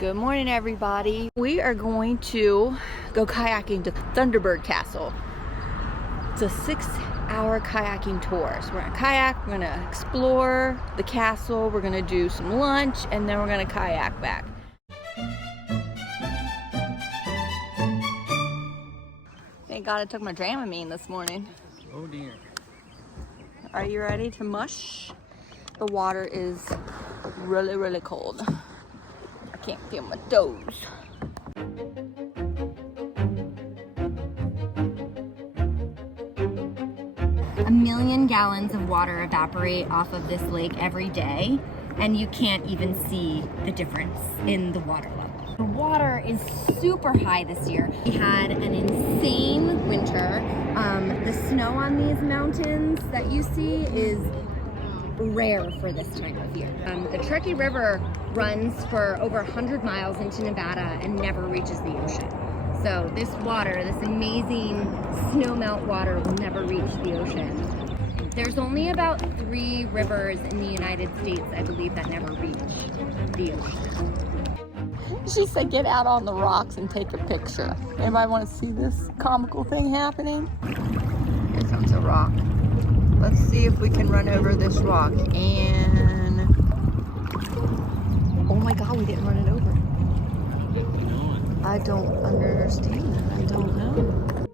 Good morning, everybody. We are going to go kayaking to Thunderbird Castle. It's a 6-hour kayaking tour. So we're gonna kayak, we're gonna explore the castle, we're gonna do some lunch, and then we're gonna kayak back. Thank God I took my Dramamine this morning. Oh dear. Are you ready to mush? The water is really, really cold. I can't feel my toes. A million gallons of water evaporate off of this lake every day, and you can't even see the difference in the water level. The water is super high this year. We had an insane winter. The snow on these mountains that you see is rare for this time of year. The Truckee River runs for over 100 miles into Nevada and never reaches the ocean. So this water, this amazing snowmelt water, will never reach the ocean. There's only about 3 rivers in the United States, I believe, that never reach the ocean. She said get out on the rocks and take a picture. Anybody want to see this comical thing happening? Here comes a rock. Let's see if we can run over this rock. And oh my God, we didn't run it over. I don't understand that. I don't know.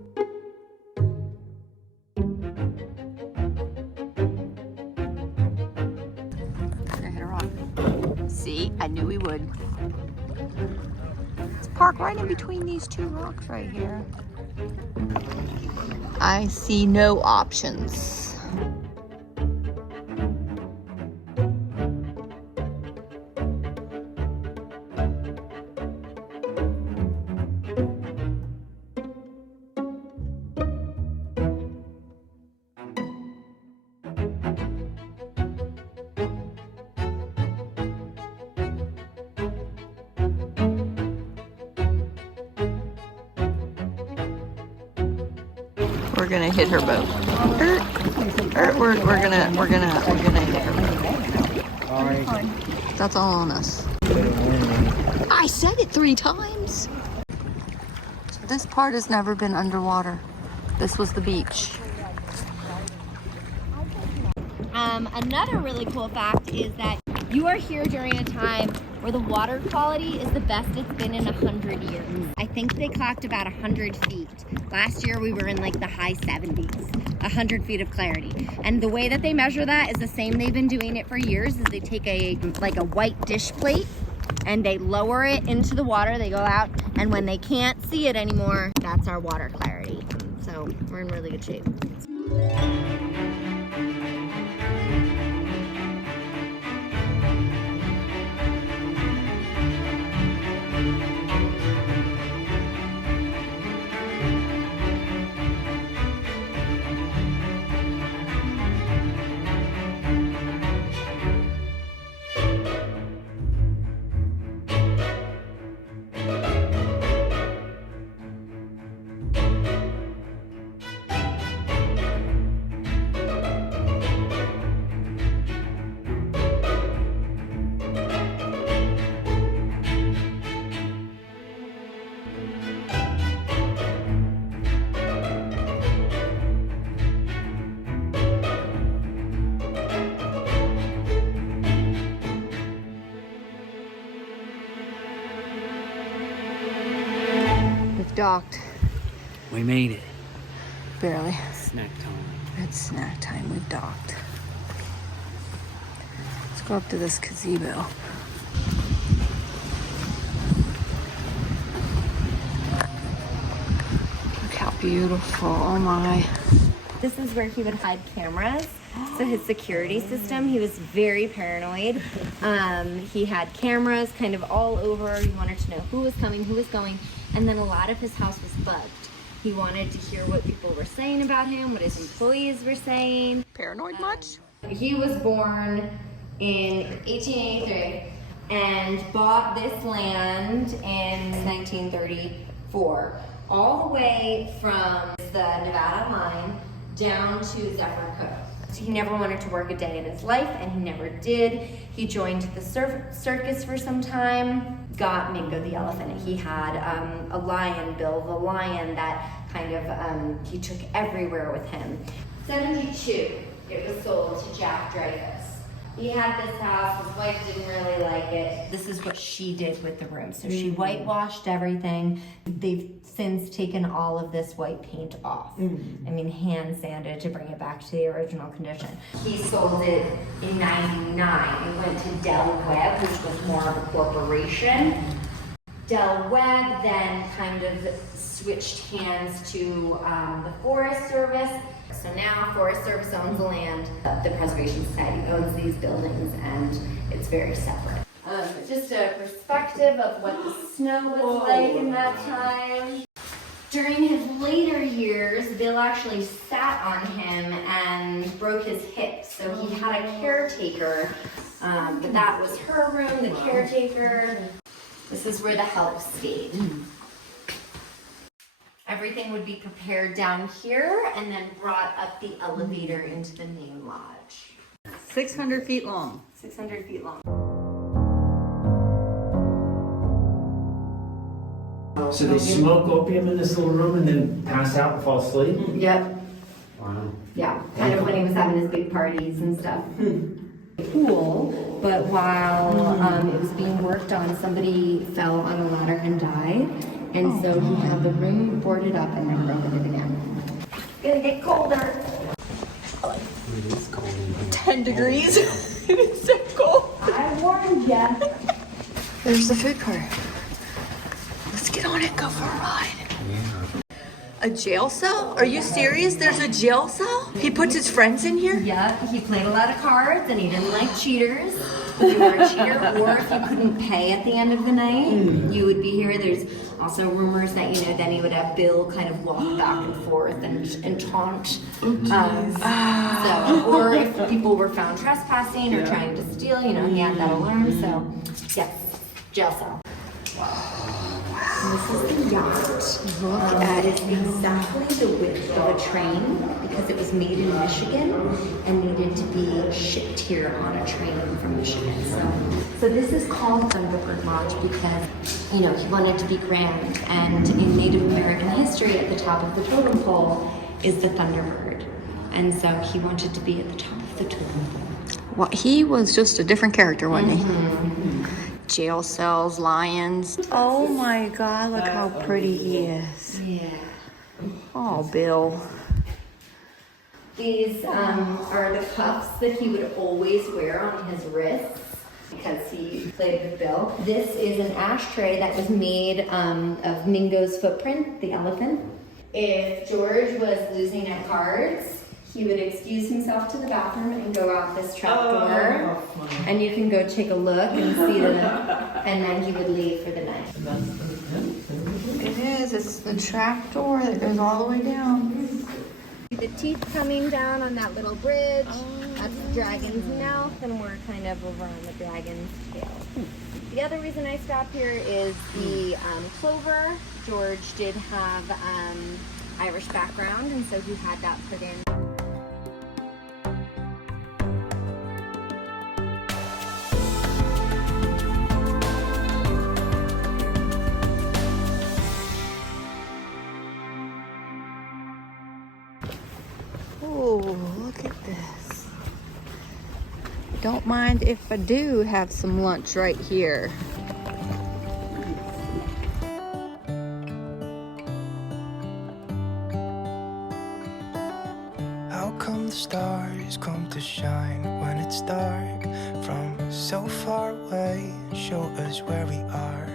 I hit a rock. See, I knew we would. Let's park right in between these 2 rocks right here. I see no options. We're gonna hit her boat. We're gonna hit her boat. Alright. That's all on us. I said it 3 times. So this part has never been underwater. This was the beach. Another really cool fact is that you are here during a time where the water quality is the best it's been in 100 years. I think they clocked about 100 feet. Last year we were in like the high 70s, 100 feet of clarity. And the way that they measure that is the same they've been doing it for years, is they take a white dish plate and they lower it into the water, they go out, and when they can't see it anymore, that's our water clarity. So we're in really good shape. Docked. We made it. Barely. Snack time. It's snack time. We've docked. Let's go up to this gazebo. Look how beautiful. Oh my. This is where he would hide cameras. So his security system, he was very paranoid. He had cameras kind of all over. He wanted to know who was coming, who was going. And then a lot of his house was bugged. He wanted to hear what people were saying about him, what his employees were saying. Paranoid much? He was born in 1883 and bought this land in 1934, all the way from the Nevada line down to Zephyr Cove. He never wanted to work a day in his life, and he never did. He joined the circus for some time, got Mingo the elephant. He had a lion, Bill the lion, that kind of he took everywhere with him. 72, it was sold to Jack Dreyfus. He had this house, his wife didn't really like it. This is what she did with the room. So she whitewashed everything. They've since taken all of this white paint off. I mean, hand sanded to bring it back to the original condition. He sold it in 99. It went to Del Webb, which was more of a corporation. Del Webb then kind of switched hands to the Forest Service. So now Forest Service owns the land, the Preservation Society owns these buildings, and it's very separate. Just a perspective of what the snow was like in that time. During his later years, Bill actually sat on him and broke his hip, so he had a caretaker, but that was her room, the caretaker. This is where the help stayed. Everything would be prepared down here and then brought up the elevator into the main lodge. 600 feet long. 600 feet long. So they smoke opium in this little room and then pass out and fall asleep? Yep. Wow. Yeah, kind of when he was having his big parties and stuff. Cool, but while it was being worked on, somebody fell on a ladder and died. And so he had the room boarded up and then broke it again. It's gonna get colder. It is cold in here. 10 degrees. It is so cold. I warned ya. There's the food cart. Let's get on it, go for a ride. Yeah. A jail cell? Are you serious? There's a jail cell? He puts his friends in here? Yeah, he played a lot of cards and he didn't like cheaters. If you were a cheater, or if you couldn't pay at the end of the night, you would be here. There's also rumors that, you know, then he would have Bill kind of walk back and forth and taunt. Or if people were found trespassing or trying to steal, you know, he had that alarm. So, yes, jail cell. This is the yacht. Look at It's exactly the width of a train because it was made in Michigan and needed to be shipped here on a train from Michigan. So this is called Thunderbird Lodge because, you know, he wanted to be grand, and in Native American history, at the top of the totem pole is the Thunderbird, and so he wanted to be at the top of the totem pole. Well, he was just a different character, wasn't he? Jail cells, lions. Oh my God, look how pretty he is. Yeah. Oh, Bill. These are the cuffs that he would always wear on his wrists because he played with Bill. This is an ashtray that was made of Mingo's footprint, the elephant. If George was losing at cards, he would excuse himself to the bathroom and go out this trap door. And you can go take a look and see them, and then he would leave for the night. It is. It's the trap door that goes all the way down. The teeth coming down on that little bridge. That's the dragon's mouth, and we're kind of over on the dragon's tail. The other reason I stopped here is the clover. George did have Irish background, and so he had that put in. Oh, look at this. Don't mind if I do have some lunch right here. How come the stars come to shine when it's dark from so far away? Show us where we are.